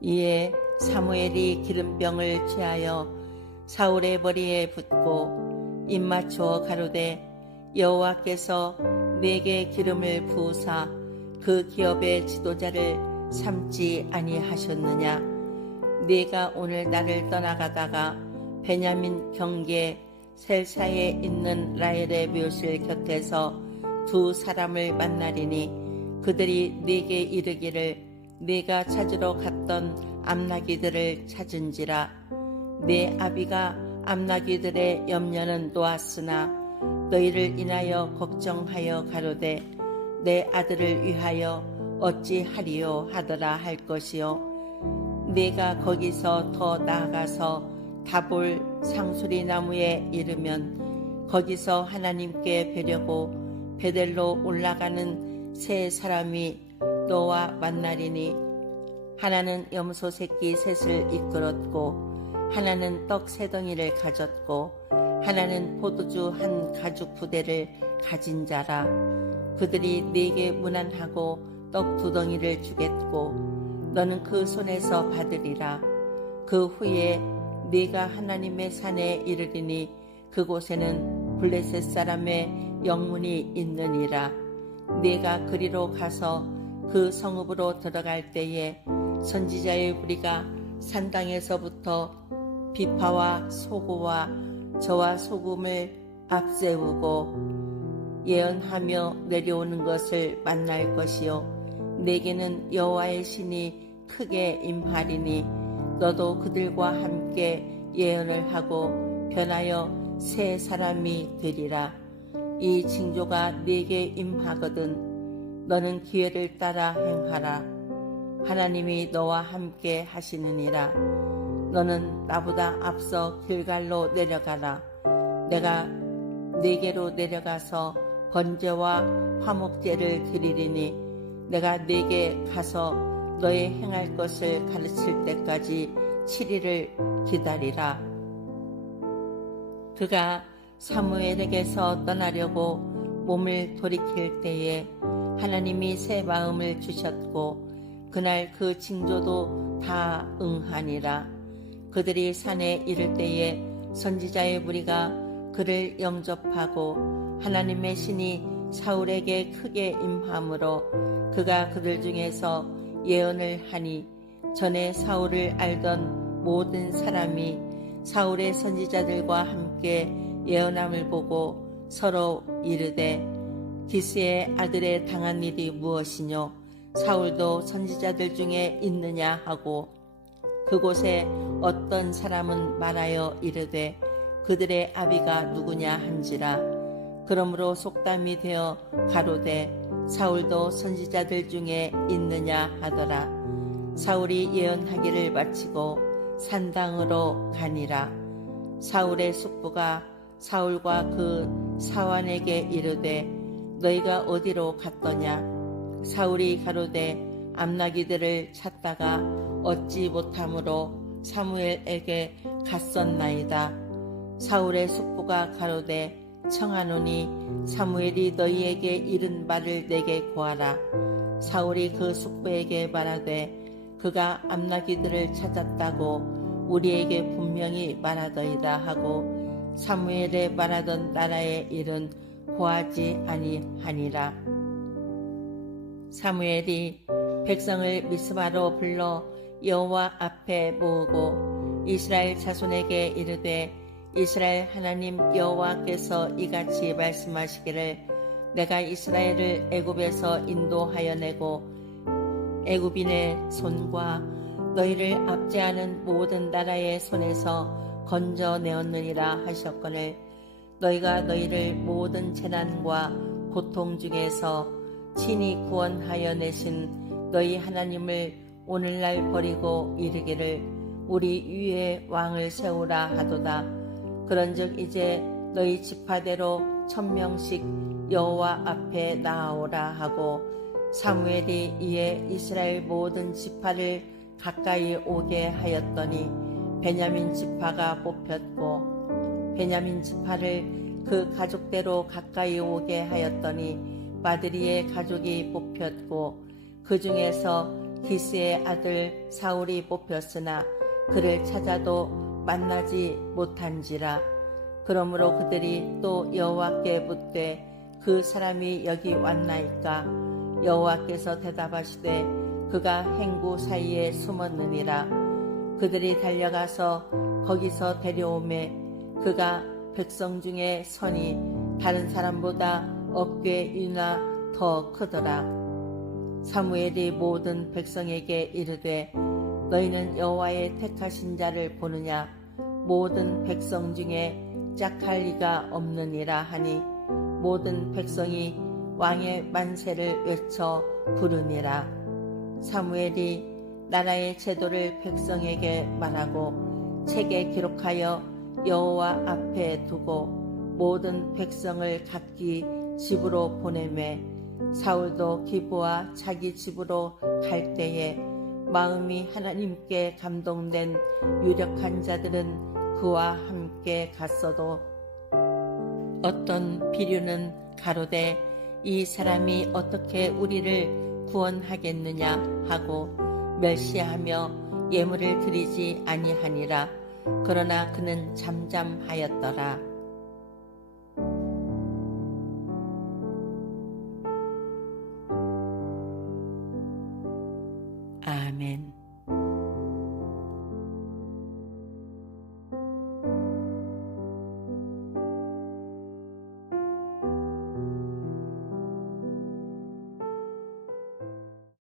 이에 사무엘이 기름병을 취하여 사울의 머리에 붓고 입 맞추어 가로되 여호와께서 내게 기름을 부으사 그 기업의 지도자를 삼지 아니하셨느냐? 네가 오늘 나를 떠나가다가 베냐민 경계 셀사에 있는 라헬의 묘실 곁에서 두 사람을 만나리니 그들이 네게 이르기를 네가 찾으러 갔던 암나기들을 찾은지라. 내 아비가 암나기들의 염려는 놓았으나 너희를 인하여 걱정하여 가로되 내 아들을 위하여 어찌 하리요 하더라 할 것이요. 내가 거기서 더 나아가서 다볼 상수리 나무에 이르면 거기서 하나님께 뵈려고 베델로 올라가는 세 사람이 너와 만나리니 하나는 염소 새끼 셋을 이끌었고 하나는 떡 세 덩이를 가졌고 하나는 포도주 한 가죽 부대를 가진 자라. 그들이 네게 무난하고 떡 두 덩이를 주겠고 너는 그 손에서 받으리라. 그 후에 네가 하나님의 산에 이르리니 그곳에는 블레셋 사람의 영문이 있느니라. 네가 그리로 가서 그 성읍으로 들어갈 때에 선지자의 무리가 산당에서부터 비파와 소고와 저와 소금을 앞세우고 예언하며 내려오는 것을 만날 것이요. 내게는 여호와의 신이 크게 임하리니 너도 그들과 함께 예언을 하고 변하여 새 사람이 되리라. 이 징조가 네게 임하거든 너는 기회를 따라 행하라. 하나님이 너와 함께 하시느니라. 너는 나보다 앞서 길갈로 내려가라. 내가 네게로 내려가서 번제와 화목제를 드리리니 내가 네게 가서 너의 행할 것을 가르칠 때까지 7일을 기다리라. 그가 사무엘에게서 떠나려고 몸을 돌이킬 때에 하나님이 새 마음을 주셨고 그날 그 징조도 다 응하니라. 그들이 산에 이를 때에 선지자의 무리가 그를 영접하고 하나님의 신이 사울에게 크게 임함으로 그가 그들 중에서 예언을 하니 전에 사울을 알던 모든 사람이 사울의 선지자들과 함께 예언함을 보고 서로 이르되 기스의 아들의 당한 일이 무엇이뇨? 사울도 선지자들 중에 있느냐? 하고 그곳에 어떤 사람은 말하여 이르되 그들의 아비가 누구냐 한지라. 그러므로 속담이 되어 가로되 사울도 선지자들 중에 있느냐 하더라. 사울이 예언하기를 마치고 산당으로 가니라. 사울의 숙부가 사울과 그 사환에게 이르되 너희가 어디로 갔더냐? 사울이 가로되 암나기들을 찾다가 얻지 못함으로 사무엘에게 갔었나이다. 사울의 숙부가 가로되 청하노니 사무엘이 너희에게 이른 말을 내게 구하라. 사울이 그 숙부에게 말하되 그가 암나기들을 찾았다고 우리에게 분명히 말하더이다 하고 사무엘의 말하던 나라의 일은 고하지 아니하니라. 사무엘이 백성을 미스바로 불러 여호와 앞에 모으고 이스라엘 자손에게 이르되 이스라엘 하나님 여호와께서 이같이 말씀하시기를 내가 이스라엘을 애굽에서 인도하여 내고 애굽인의 손과 너희를 압제하는 모든 나라의 손에서 건져내었느니라 하셨거늘 너희가 너희를 모든 재난과 고통 중에서 친히 구원하여 내신 너희 하나님을 오늘날 버리고 이르기를 우리 위에 왕을 세우라 하도다. 그런즉 이제 너희 지파대로 천명씩 여호와 앞에 나아오라 하고 사무엘이 이에 이스라엘 모든 지파를 가까이 오게 하였더니 베냐민 지파가 뽑혔고 베냐민 지파를 그 가족대로 가까이 오게 하였더니 마드리의 가족이 뽑혔고 그 중에서 기스의 아들 사울이 뽑혔으나 그를 찾아도 만나지 못한지라. 그러므로 그들이 또 여호와께 묻되 그 사람이 여기 왔나이까? 여호와께서 대답하시되 그가 행구 사이에 숨었느니라 그들이 달려가서 거기서 데려오매 그가 백성 중에 선이 다른 사람보다 위나 더 크더라. 사무엘이 모든 백성에게 이르되 너희는 여호와의 택하신 자를 보느냐? 모든 백성 중에 짝할 리가 없느니라 하니 모든 백성이 왕의 만세를 외쳐 부르니라. 사무엘이 나라의 제도를 백성에게 말하고 책에 기록하여 여호와 앞에 두고 모든 백성을 각기 집으로 보내매 사울도 기부와 자기 집으로 갈 때에 마음이 하나님께 감동된 유력한 자들은 그와 함께 갔어도 어떤 비류는 가로되 이 사람이 어떻게 우리를 구원하겠느냐 하고 멸시하며 예물을 드리지 아니하니라. 그러나 그는 잠잠하였더라